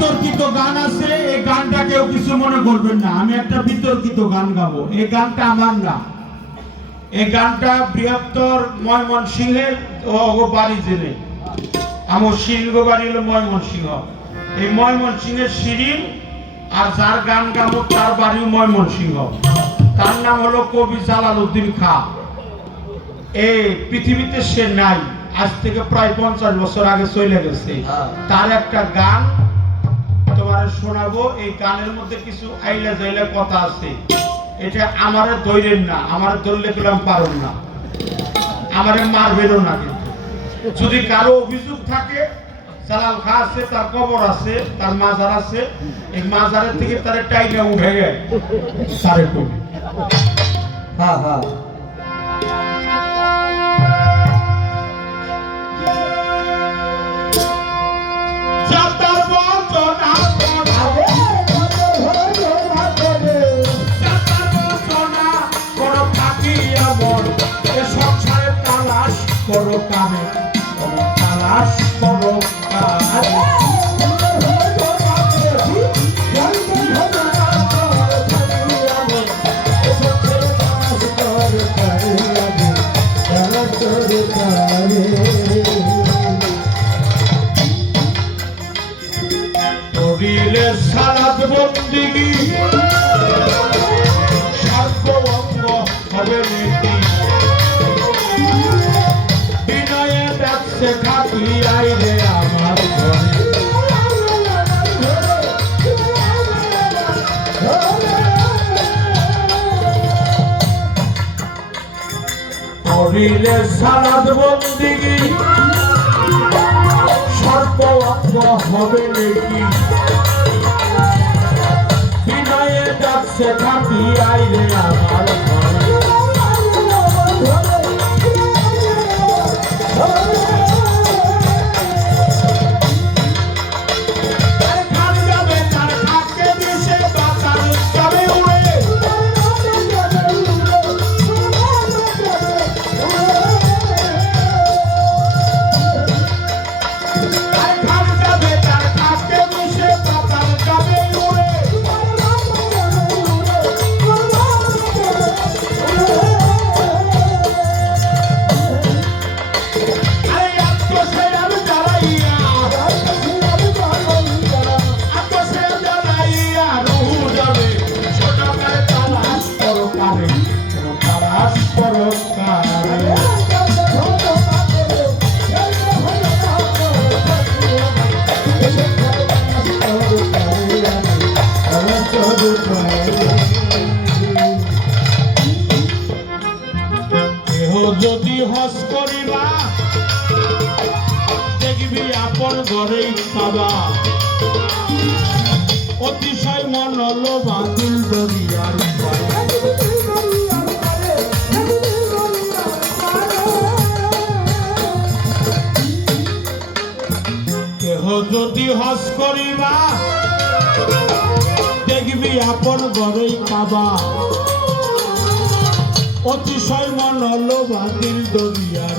বিতর্কিত গান আছে এই গানটা কেউ কিছু মনে করবেন না। আমি একটা বিতর্কিত গান গাবো। এই গানটা আমার না। এই গানটা বৃহত্তর ময়মনসিংহের ও ও বাড়ি জেলে। আমার শিলগ বাড়ি হলো ময়মনসিংহ। এই ময়মনসিংহের শিরিন আর যার গান গাবো তার বাড়িও ময়মনসিংহ। তার নাম হলো কবি জালাল উদ্দিন খা। এই পৃথিবীতে সে নাই। আজ থেকে প্রায় পঞ্চাশ বছর আগে চলে গেছে। হ্যাঁ। তার একটা গান তোমার শোনাবো, এই গানের মধ্যে কিছু আইলা জাইলা কথা আছে। এটা আমারে ধৈর্যের না, আমারে ধরলে পেলাম পারুন না। আমারে মারবেনও না কিন্তু। যদি কারও অভিযোগ থাকে জালাল খা আছে, তার কবর আছে, তার মাজার আছে, এই মাজারের থেকে তার টাইনে উঠে গেছে কবি। হ্যাঁ হ্যাঁ। করো কামে, তালাশ করো কামে। করিলে সালাদ বন্দিগি। সর্বঙ্গ হবে করিলে সারাদ বন্দিগি সর্বঙ্গ হবে নাকি? বিনয়ে যাচ্ছে থাকি আইরে আমার। যদি হস করিবা দেখবি আপন ঘরেই পাবা। অতিশয় মন হলো বাতিল দরিয়ার যদি হস করিবা দেখবি আপন ঘরেই কাবা। অতিশয় মন হলো বাতিল দরিয়ার